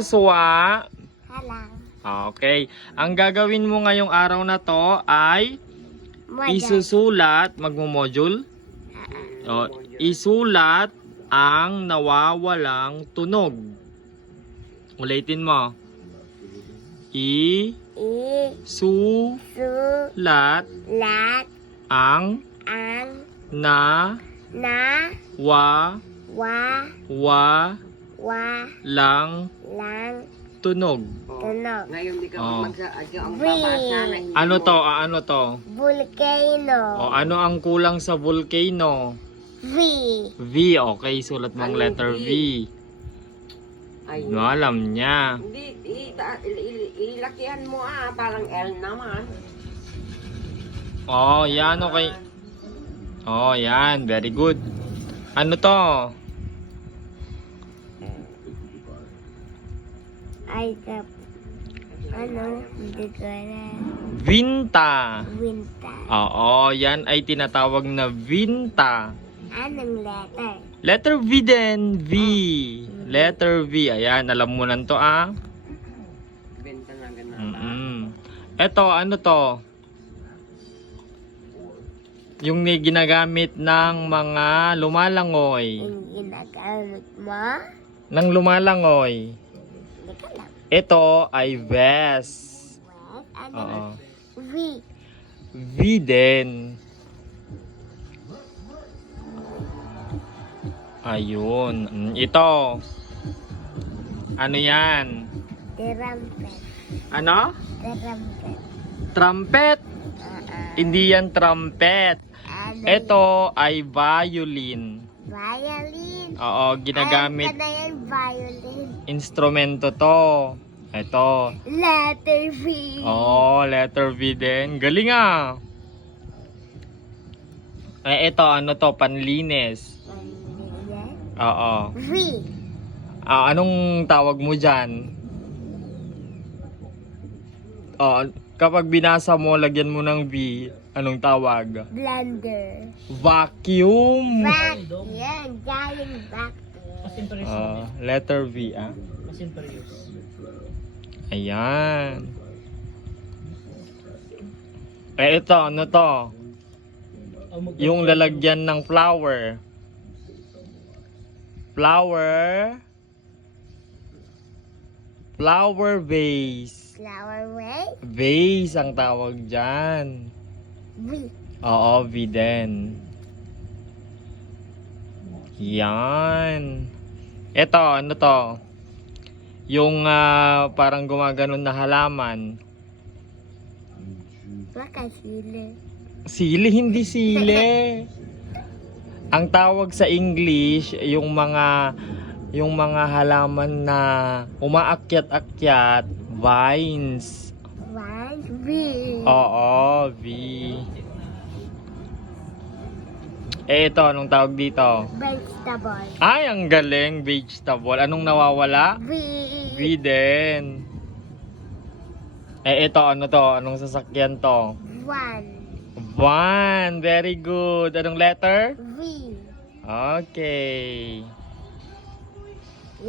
Swa. Halang. Okay. Ang gagawin mo ngayong araw na to ay isusulat, magmo-module. O, isulat ang nawawalang tunog. Ulitin mo. Isulat Lat. ang Ang. na Na. wa Wa. wa Wa. lang Lang. tunog. Tunog. Ngayon di ka Oh. ang V. babasa na hindi Ano mo. to? Ano to? Volcano. O, ano ang kulang sa volcano? V. V. Okay, sulat mong Anong letter V? V. Ay, No, alam niya. hindi, ilakihan mo parang L naman. Oh, yan okay. Oh, yan. Very good. Ano to? Ay, kap. Ano? Hindi ko alam. Vinta. Winter. Oo, yan ay tinatawag na vinta. Anong letter? Letter V din. V. Letter V. Ayan, alam mo na to Benta na ganun. Eto, ano to? Yung ginagamit ng mga lumalangoy. Yung ginagamit mo? Ng lumalangoy. Hindi ko alam. Ito ay vest. What? Ano? Oo. V. V din. Ayun. Ito. Ano yan? Trumpet. Ano? Trumpet. Trumpet. Hindi yan trumpet. Ano? Ito ay violin. Violin. Oo, ginagamit. Alam ko na yan, violin. Instrumento to. Ito. Letter V. Oo, letter V din. Galing ah. Ito, ano to? Panlinis. Panlinis. Oo. V. Anong tawag mo dyan? Kapag binasa mo, lagyan mo ng V, anong tawag? Blender. Vacuum. Back. Yan. Giant vacuum. Letter V, Ayan. Ito, ano to? Yung lalagyan ng flower. Flower vase. Flower way. Vase ang tawag dyan. V. Oo, V din. Yan. Ito, ano to? Yung parang gumaganon na halaman. Baka sili. Sili, hindi sili. Ang tawag sa English, yung mga halaman na umaakyat-akyat, vines. One. V. Oo, V. Ito, anong tawag dito? Vegetable. Ay, ang galing, vegetable. Anong nawawala? V. V din. Ito, ano to? Anong sasakyan to? One. Van, very good. Anong letter? V. Okay.